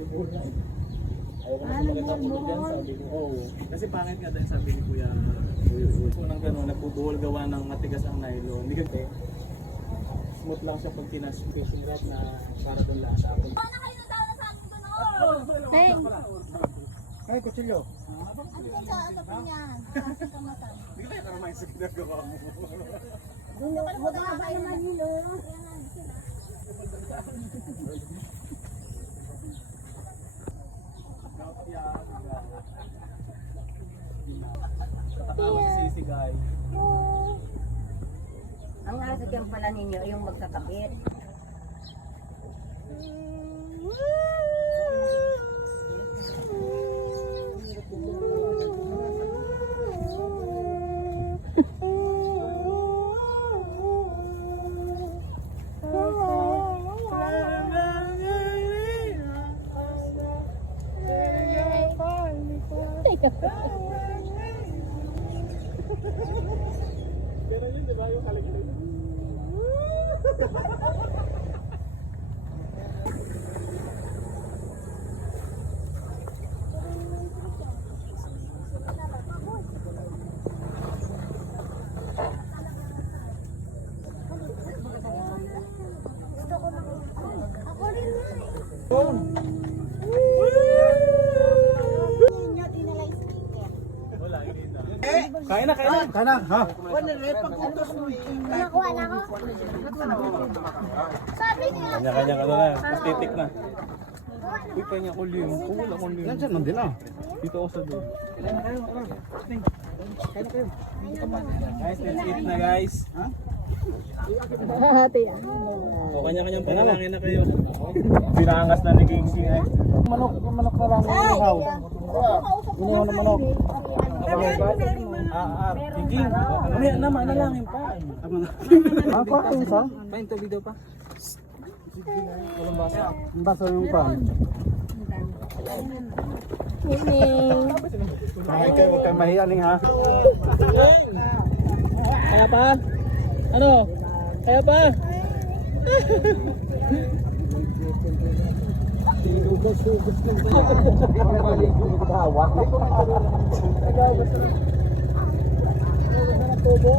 Ayaw ko na makita ko dyan, sabi ko, kasi pangit nga dahil sabi ni Kuya, unang gano'n, nagbubuhol gawa ng matigas ang nylon. Hindi kasi, smooth lang siya pag tinas fishing rod na para doon lahat sa akin. Hey! Ay, kutsilyo. Ano sa atak niya? Hindi ka karamahin sa ginagawa mo. Huwag ka ba yung manilo? Sisi guys. Ang nasa dyan pala ninyo yung magkakabit. Pero yun, di ba yung kaliglig? Ako rin na eh. Wala, hindi na. Kain na, kain na. Kain na, ha? Nakuha na ako. Sabi niya. Kanya-kanya ka na, mastitik na. Uy, kanya ko liyo. Wala ko liyo. Yan dyan, nandun na. Dito ako sa doon. Kain na kayo, kain na kayo. Guys, let's eat na guys. Ha? O, kanya-kanyang panalangin na kayo. Pinangas na naging singay. Manok na lang ng ihaw. Ihaw na manok. Tingking. Mamaya na, manalangin pa. Ang pa, ang isa? Pahinto video pa. Walang basa. Ang basa yung pa. Ay kayo, huwag kang mahiyaning ha. Kaya pa? Ano? Kaya pa? Hugas-hugas lang tayo. Hawak. Hugas na tubo.